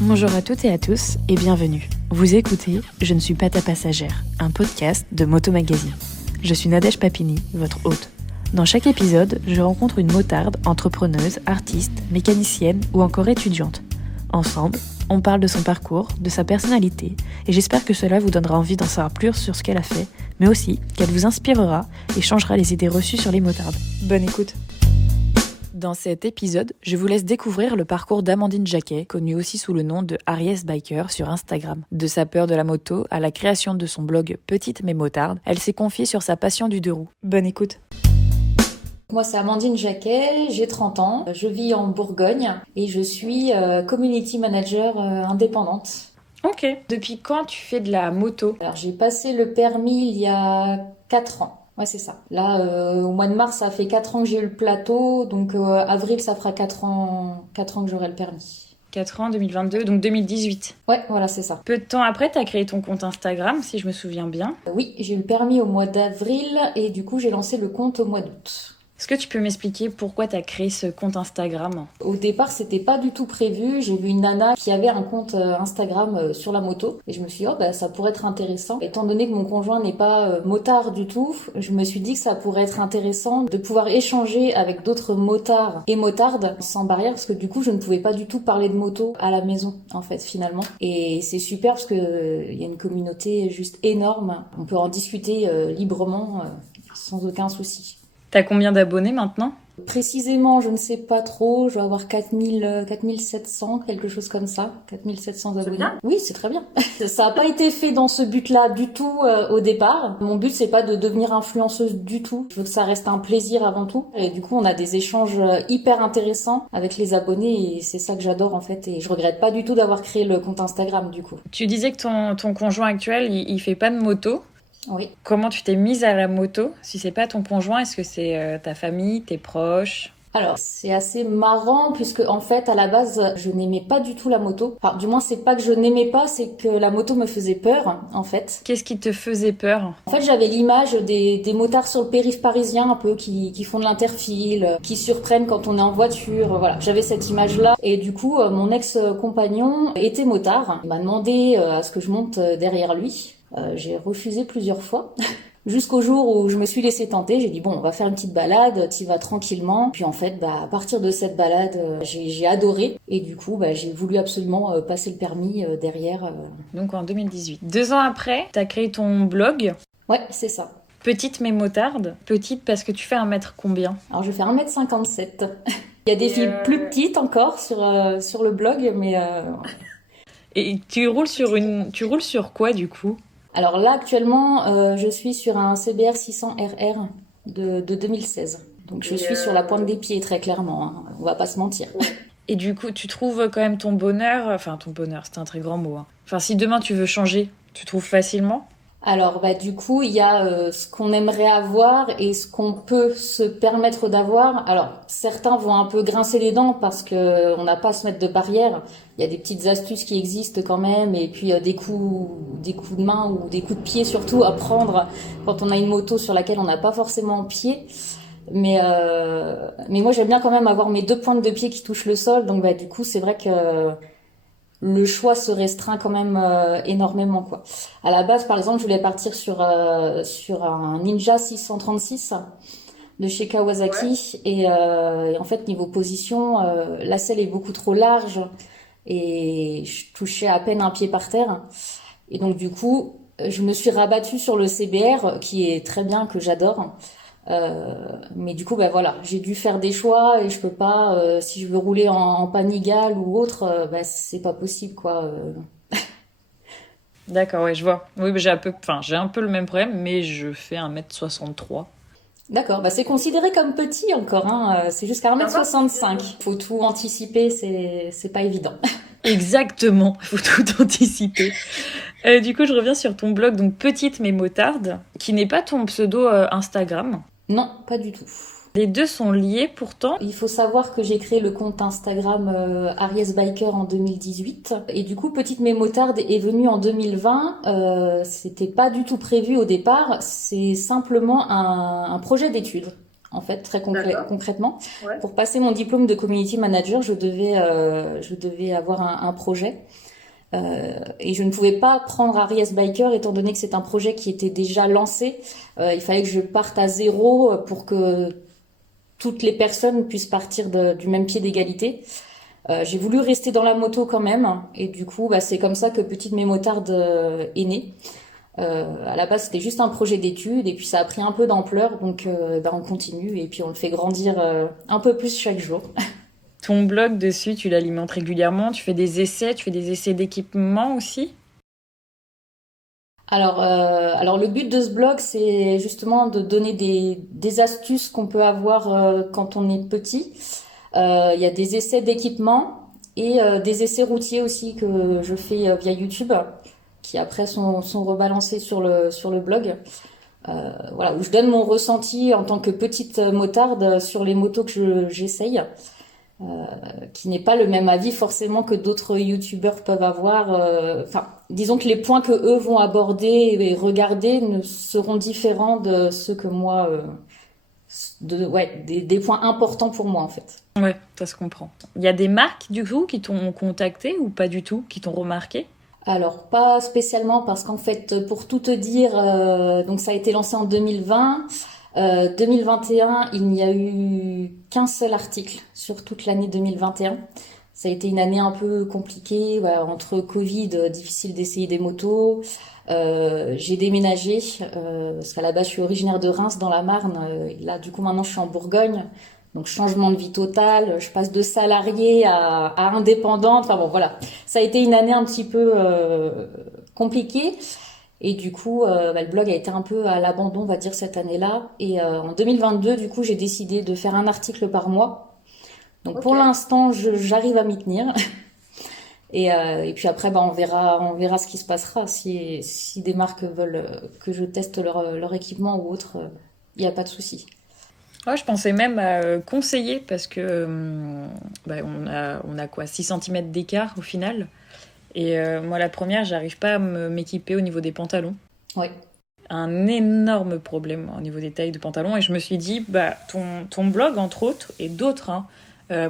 Bonjour à toutes et à tous et bienvenue. Vous écoutez Je ne suis pas ta passagère, un podcast de Moto Magazine. Je suis Nadège Papini, votre hôte. Dans chaque épisode, je rencontre une motarde, entrepreneuse, artiste, mécanicienne ou encore étudiante. Ensemble, on parle de son parcours, de sa personnalité et j'espère que cela vous donnera envie d'en savoir plus sur ce qu'elle a fait, mais aussi qu'elle vous inspirera et changera les idées reçues sur les motardes. Bonne écoute! Dans cet épisode, je vous laisse découvrir le parcours d'Amandine Jacquet, connue aussi sous le nom de Aries Biker sur Instagram. De sa peur de la moto à la création de son blog Petite mais motarde, elle s'est confiée sur sa passion du deux roues. Bonne écoute. Moi, c'est Amandine Jacquet, j'ai 30 ans, je vis en Bourgogne et je suis community manager indépendante. Ok. Depuis quand tu fais de la moto ? Alors, j'ai passé le permis il y a 4 ans. Ouais, c'est ça. Là, au mois de mars, ça fait 4 ans que j'ai eu le plateau, donc avril, ça fera 4 ans que j'aurai le permis. 4 ans, 2022, donc 2018. Ouais, voilà, c'est ça. Peu de temps après, t'as créé ton compte Instagram, si je me souviens bien. Oui, j'ai eu le permis au mois d'avril et du coup, j'ai lancé le compte au mois d'août. Est-ce que tu peux m'expliquer pourquoi tu as créé ce compte Instagram ? Au départ, c'était pas du tout prévu. J'ai vu une nana qui avait un compte Instagram sur la moto et je me suis dit, ça pourrait être intéressant. Étant donné que mon conjoint n'est pas motard du tout, je me suis dit que ça pourrait être intéressant de pouvoir échanger avec d'autres motards et motardes sans barrière parce que du coup, je ne pouvais pas du tout parler de moto à la maison, en fait, finalement. Et c'est super parce que il y a une communauté juste énorme. On peut en discuter librement sans aucun souci. T'as combien d'abonnés maintenant ? Précisément, je ne sais pas trop. Je vais avoir 4700, quelque chose comme ça. 4700 abonnés. Bien. Oui, c'est très bien. Ça n'a pas été fait dans ce but-là du tout au départ. Mon but, c'est pas de devenir influenceuse du tout. Je veux que ça reste un plaisir avant tout. Et du coup, on a des échanges hyper intéressants avec les abonnés et c'est ça que j'adore en fait. Et je regrette pas du tout d'avoir créé le compte Instagram du coup. Tu disais que ton conjoint actuel, il fait pas de moto. Oui. Comment tu t'es mise à la moto ? Si c'est pas ton conjoint, est-ce que c'est ta famille, tes proches ? Alors, c'est assez marrant puisque en fait, à la base, je n'aimais pas du tout la moto. Enfin, du moins, c'est pas que je n'aimais pas, c'est que la moto me faisait peur, en fait. Qu'est-ce qui te faisait peur ? En fait, j'avais l'image des motards sur le périph' parisien, un peu, qui font de l'interfile, qui surprennent quand on est en voiture, voilà. J'avais cette image-là. Et du coup, mon ex-compagnon était motard. Il m'a demandé à ce que je monte derrière lui. J'ai refusé plusieurs fois. Jusqu'au jour où je me suis laissée tenter, j'ai dit bon, on va faire une petite balade, t'y vas tranquillement. Puis en fait, à partir de cette balade, j'ai adoré et du coup, j'ai voulu absolument passer le permis derrière. Donc en 2018. 2 ans après, t'as créé ton blog. Ouais, c'est ça. Petite mais motarde. Petite parce que tu fais 1 mètre combien ? Alors je fais 1m57. Il y a des filles plus petites encore sur le blog, mais... Et tu roules sur quoi du coup ? Alors là, actuellement, je suis sur un CBR 600 RR de 2016. Donc je suis sur la pointe des pieds, très clairement. Hein. On va pas se mentir. Et du coup, tu trouves quand même ton bonheur... Enfin, ton bonheur, c'est un très grand mot. Hein. Enfin, si demain tu veux changer, tu trouves facilement ? Alors, du coup, il y a ce qu'on aimerait avoir et ce qu'on peut se permettre d'avoir. Alors, certains vont un peu grincer les dents parce que on n'a pas à se mettre de barrière. Il y a des petites astuces qui existent quand même et puis des coups de main ou des coups de pied surtout à prendre quand on a une moto sur laquelle on n'a pas forcément pied. Mais moi, j'aime bien quand même avoir mes 2 pointes de pied qui touchent le sol. Donc, du coup, c'est vrai que le choix se restreint quand même énormément quoi. À la base, par exemple, je voulais partir sur un Ninja 636 de chez Kawasaki et en fait niveau position, la selle est beaucoup trop large et je touchais à peine un pied par terre. Et donc du coup, je me suis rabattue sur le CBR qui est très bien, que j'adore. Mais du coup voilà, j'ai dû faire des choix et je peux pas si je veux rouler en Panigale ou autre, c'est pas possible quoi. D'accord, ouais, je vois. Oui, j'ai un peu le même problème, mais je fais 1m63. D'accord, c'est considéré comme petit encore, hein. C'est jusqu'à 1m65. Faut tout anticiper, c'est pas évident. Exactement, faut tout anticiper. Du coup, je reviens sur ton blog, donc Petite mais motarde, qui n'est pas ton pseudo Instagram. Non, pas du tout. Les deux sont liés pourtant. Il faut savoir que j'ai créé le compte Instagram Aries Biker en 2018 et du coup Petite mais motarde est venue en 2020. C'était pas du tout prévu au départ, c'est simplement un projet d'études en fait, très D'accord. concrètement. Ouais. Pour passer mon diplôme de community manager, je devais avoir un projet. Et je ne pouvais pas prendre Harry S. Biker étant donné que c'est un projet qui était déjà lancé. Il fallait que je parte à zéro pour que toutes les personnes puissent partir du même pied d'égalité. J'ai voulu rester dans la moto quand même, et du coup, bah, c'est comme ça que Petite Mais Motarde est née. À la base, c'était juste un projet d'études, et puis ça a pris un peu d'ampleur, donc bah, on continue, et puis on le fait grandir un peu plus chaque jour. Ton blog dessus, tu l'alimentes régulièrement, tu fais des essais d'équipement aussi? Alors le but de ce blog, c'est justement de donner des astuces qu'on peut avoir quand on est petit. Il y a des essais d'équipement et des essais routiers aussi que je fais via YouTube, qui après sont rebalancés sur le blog. Voilà, où je donne mon ressenti en tant que petite motarde sur les motos que j'essaye, qui n'est pas le même avis forcément que d'autres youtubeurs peuvent avoir. Enfin, disons que les points que eux vont aborder et regarder ne seront différents de ceux que moi, ouais, des points importants pour moi en fait. Ouais, ça se comprend. Il y a des marques, du coup, qui t'ont contacté ou pas du tout, qui t'ont remarqué? Alors pas spécialement parce qu'en fait, pour tout te dire, donc ça a été lancé en 2020. 2021, il n'y a eu qu'un seul article sur toute l'année 2021. Ça a été une année un peu compliquée, voilà, entre Covid, difficile d'essayer des motos. J'ai déménagé parce qu'à la base je suis originaire de Reims dans la Marne. Là du coup maintenant je suis en Bourgogne. Donc changement de vie total, je passe de salarié à indépendante. Enfin bon voilà, ça a été une année un petit peu compliquée. Et du coup, bah, le blog a été un peu à l'abandon, on va dire, cette année-là. Et en 2022, du coup, j'ai décidé de faire un article par mois. Donc Ok. pour l'instant, j'arrive à m'y tenir. Et puis après, bah, on verra ce qui se passera. Si des marques veulent que je teste leur équipement ou autre, il n'y a pas de souci. Ouais, je pensais même à conseiller parce que bah, on a quoi, 6 cm d'écart au final. Et moi, la première, j'arrive pas à m'équiper au niveau des pantalons. Ouais. Un énorme problème au niveau des tailles de pantalons. Et je me suis dit, bah, ton blog, entre autres, et d'autres, hein,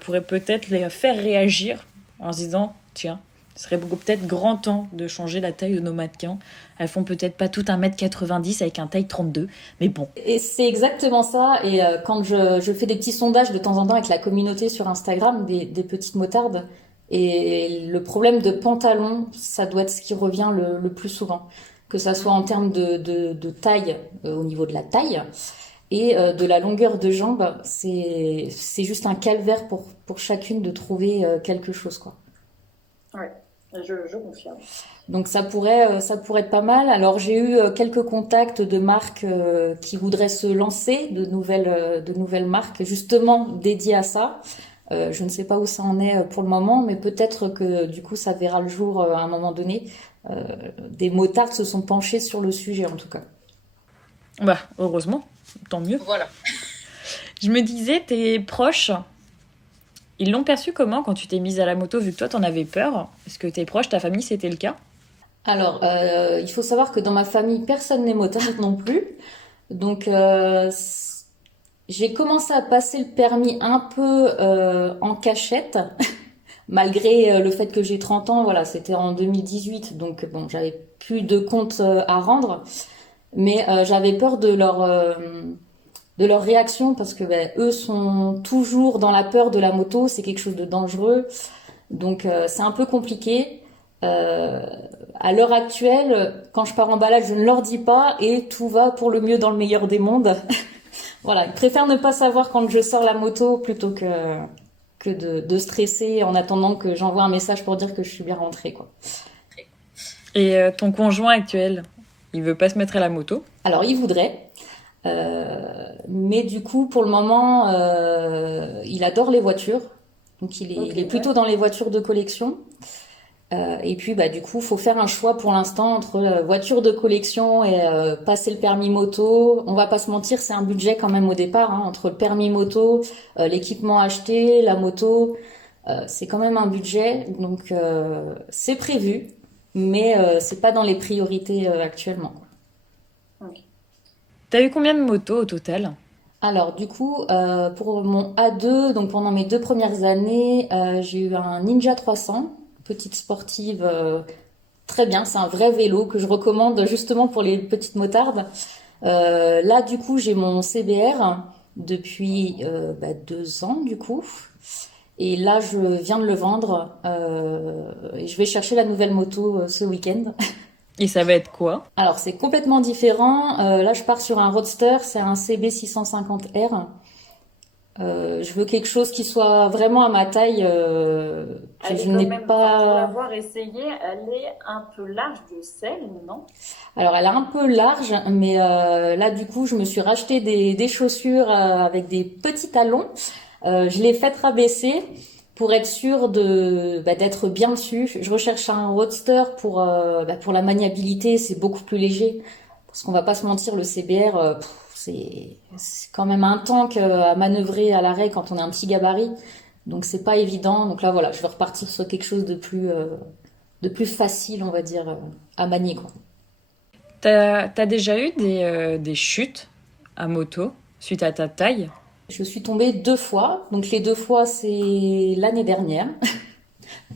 pourrait peut-être les faire réagir en se disant, tiens, ce serait peut-être grand temps de changer la taille de nos mannequins. Elles font peut-être pas tout 1m90 avec un taille 32, mais bon. Et c'est exactement ça. Et quand je fais des petits sondages de temps en temps avec la communauté sur Instagram, des petites motardes, et le problème de pantalon, ça doit être ce qui revient le plus souvent. Que ça soit en termes de taille, au niveau de la taille, et de la longueur de jambe, c'est juste un calvaire pour chacune de trouver quelque chose, quoi. Ouais, je confirme. Donc ça pourrait être pas mal. Alors j'ai eu quelques contacts de marques qui voudraient se lancer, de nouvelles marques justement dédiées à ça. Je ne sais pas où ça en est pour le moment, mais peut-être que du coup ça verra le jour à un moment donné. Des motards se sont penchés sur le sujet en tout cas. Bah, heureusement, tant mieux. Voilà. Je me disais, tes proches, ils l'ont perçu comment quand tu t'es mise à la moto, vu que toi t'en avais peur? Est-ce que tes proches, ta famille, c'était le cas? Alors il faut savoir que dans ma famille personne n'est motard non plus. Donc j'ai commencé à passer le permis un peu en cachette. Malgré le fait que j'ai 30 ans, voilà, c'était en 2018, donc bon, j'avais plus de comptes à rendre, mais j'avais peur de leur réaction parce que ben, eux sont toujours dans la peur de la moto, c'est quelque chose de dangereux, donc c'est un peu compliqué. Euh, à l'heure actuelle, quand je pars en balade, je ne leur dis pas et tout va pour le mieux dans le meilleur des mondes. Voilà, ils préfèrent ne pas savoir quand je sors la moto plutôt que de stresser en attendant que j'envoie un message pour dire que je suis bien rentrée, quoi. Et ton conjoint actuel, il veut pas se mettre à la moto? Alors, il voudrait, mais du coup, pour le moment, il adore les voitures. Donc, Ok, il est ouais. plutôt dans les voitures de collection. Et puis, bah, du coup, faut faire un choix pour l'instant entre voiture de collection et passer le permis moto. On va pas se mentir, c'est un budget quand même au départ, hein, entre le permis moto, l'équipement acheté, la moto. C'est quand même un budget, donc c'est prévu, mais c'est pas dans les priorités actuellement. Ok. T'as eu combien de motos au total? Alors du coup, pour mon A2, donc pendant mes 2 premières années, j'ai eu un Ninja 300, petite sportive, très bien. C'est un vrai vélo que je recommande justement pour les petites motardes. Là, du coup, j'ai mon CBR depuis 2 ans, du coup. Et là, je viens de le vendre. Et je vais chercher la nouvelle moto ce week-end. Et ça va être quoi? Alors, c'est complètement différent. Là, je pars sur un Roadster. C'est un CB 650R. Je veux quelque chose qui soit vraiment à ma taille, que Elle est je quand n'ai même, enfin, pour pas. l'avoir essayé, elle est un peu large de selle, non? Alors, elle est un peu large, mais là, du coup, je me suis racheté des chaussures avec des petits talons. Je l'ai fait rabaisser pour être sûre d'être bien dessus. Je recherche un roadster pour la maniabilité, c'est beaucoup plus léger. Parce qu'on va pas se mentir, le CBR, c'est quand même un tank à manœuvrer à l'arrêt quand on a un petit gabarit. Donc c'est pas évident. Donc là, voilà, je vais repartir sur quelque chose de plus facile, on va dire, à manier, quoi. T'as déjà eu des chutes à moto suite à ta taille? Je suis tombée 2 fois. Donc les 2 fois, c'est l'année dernière.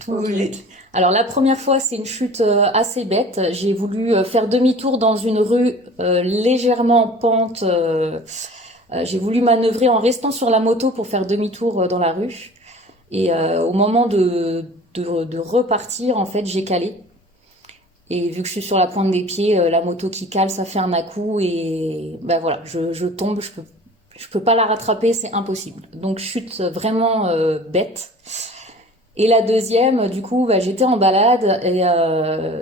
Tous Ok. les- Alors la première fois, c'est une chute assez bête. J'ai voulu faire demi-tour dans une rue légèrement en pente. J'ai voulu manœuvrer en restant sur la moto pour faire demi-tour dans la rue. Et au moment de repartir, en fait, j'ai calé. Et vu que je suis sur la pointe des pieds, la moto qui cale, ça fait un à-coup. Et ben voilà, je tombe, je peux pas la rattraper, c'est impossible. Donc chute vraiment bête. Et la deuxième, du coup, j'étais en balade et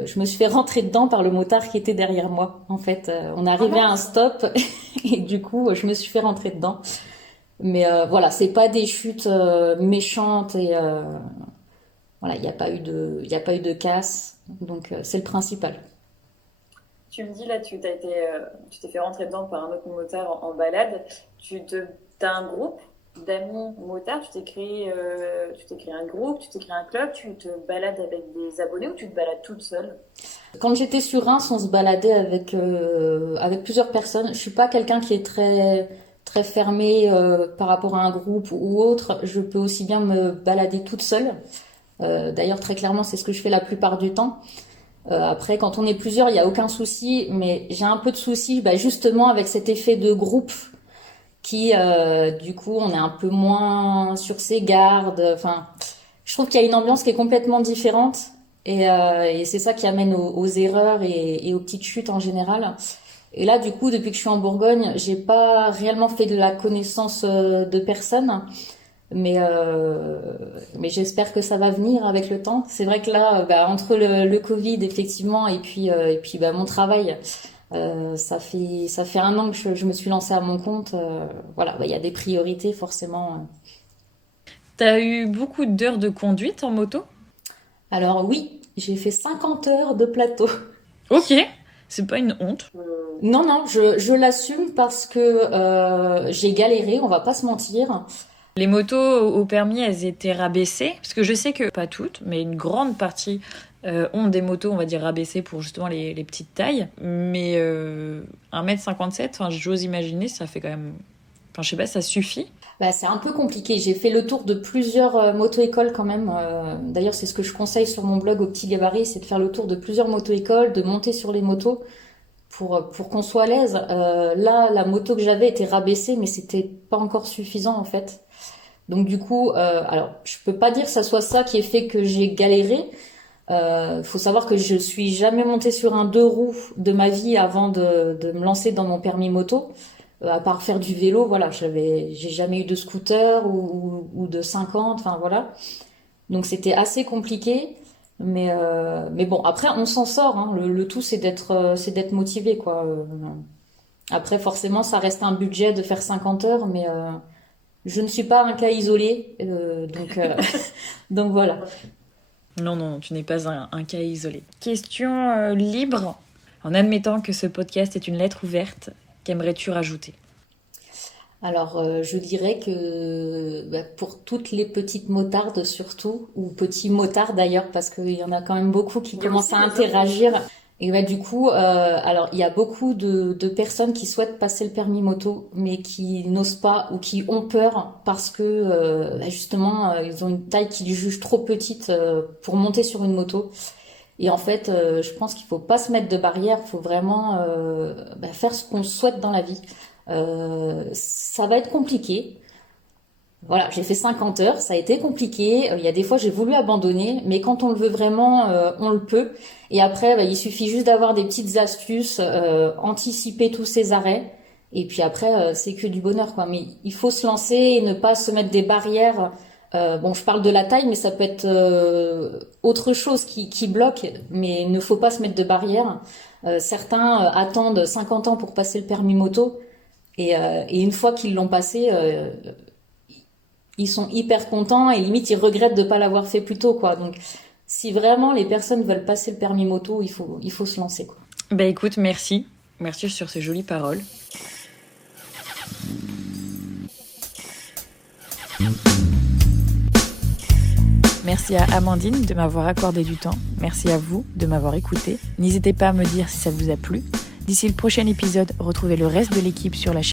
je me suis fait rentrer dedans par le motard qui était derrière moi. En fait, on Ah arrivait à un mince. stop et du coup, je me suis fait rentrer dedans. Mais voilà, c'est pas des chutes méchantes et voilà, il y a pas eu de casse. Donc c'est le principal. Tu me dis là, tu t'es fait rentrer dedans par un autre motard en balade. T'as un groupe d'amis motards. Tu t'es créé un groupe, tu t'es créé un club. Tu te balades avec des abonnés ou tu te balades toute seule? Quand j'étais sur Reims, on se baladait avec plusieurs personnes. Je suis pas quelqu'un qui est très très fermé par rapport à un groupe ou autre. Je peux aussi bien me balader toute seule. D'ailleurs, très clairement, c'est ce que je fais la plupart du temps. Après, quand on est plusieurs, il y a aucun souci, mais j'ai un peu de souci, justement avec cet effet de groupe qui, du coup, on est un peu moins sur ses gardes. Enfin, je trouve qu'il y a une ambiance qui est complètement différente et c'est ça qui amène aux erreurs et aux petites chutes en général. Et là, du coup, depuis que je suis en Bourgogne, j'ai pas réellement fait de la connaissance de personnes, mais j'espère que ça va venir avec le temps. C'est vrai que là, entre le Covid effectivement et puis mon travail, ça fait un an que je me suis lancée à mon compte. Voilà, il y a des priorités forcément. T'as eu beaucoup d'heures de conduite en moto? Alors oui, j'ai fait 50 heures de plateau. Ok, c'est pas une honte. Non, non, je l'assume parce que j'ai galéré, on va pas se mentir. Les motos au permis, elles étaient rabaissées, parce que je sais que, pas toutes, mais une grande partie ont des motos, on va dire, rabaissées pour justement les petites tailles. Mais 1,57 m, enfin, j'ose imaginer, ça fait quand même... Enfin, je sais pas, ça suffit. C'est un peu compliqué. J'ai fait le tour de plusieurs moto-écoles quand même. D'ailleurs, c'est ce que je conseille sur mon blog au petit gabarit, c'est de faire le tour de plusieurs moto-écoles, de monter sur les motos pour qu'on soit à l'aise. Là, la moto que j'avais était rabaissée, mais c'était pas encore suffisant en fait. Donc du coup, alors je peux pas dire que ça soit ça qui ait fait que j'ai galéré. Faut savoir que je suis jamais montée sur un 2 roues de ma vie avant de me lancer dans mon permis moto. À part faire du vélo, voilà, j'ai jamais eu de scooter ou de 50, enfin voilà. Donc c'était assez compliqué, mais bon, après on s'en sort. Hein. Le tout c'est d'être motivé quoi. Après forcément ça reste un budget de faire 50 heures, mais je ne suis pas un cas isolé, donc voilà. Non, non, tu n'es pas un cas isolé. Question libre. En admettant que ce podcast est une lettre ouverte, qu'aimerais-tu rajouter? Alors, je dirais que pour toutes les petites motardes surtout, ou petits motards d'ailleurs, parce qu'il y en a quand même beaucoup qui Il y a commencent aussi à les hommes. interagir. Et bah du coup, alors il y a beaucoup de personnes qui souhaitent passer le permis moto, mais qui n'osent pas ou qui ont peur parce que bah, justement ils ont une taille qu'ils jugent trop petite pour monter sur une moto. Et en fait, je pense qu'il faut pas se mettre de barrière, il faut vraiment bah, faire ce qu'on souhaite dans la vie. Ça va être compliqué. Voilà, j'ai fait 50 heures, ça a été compliqué. Il y a des fois j'ai voulu abandonner, mais quand on le veut vraiment, on le peut. Et après, bah, il suffit juste d'avoir des petites astuces, anticiper tous ces arrêts. Et puis après, c'est que du bonheur, quoi. Mais il faut se lancer et ne pas se mettre des barrières. Bon, je parle de la taille, mais ça peut être autre chose qui bloque. Mais il ne faut pas se mettre de barrières. Certains attendent 50 ans pour passer le permis moto. Et une fois qu'ils l'ont passé, ils sont hyper contents et limite ils regrettent de pas l'avoir fait plus tôt, quoi. Donc si vraiment les personnes veulent passer le permis moto, il faut se lancer, quoi. Bah écoute, merci sur ces jolies paroles. Merci à Amandine de m'avoir accordé du temps. Merci à vous de m'avoir écouté. N'hésitez pas à me dire si ça vous a plu. D'ici le prochain épisode, retrouvez le reste de l'équipe sur la chaîne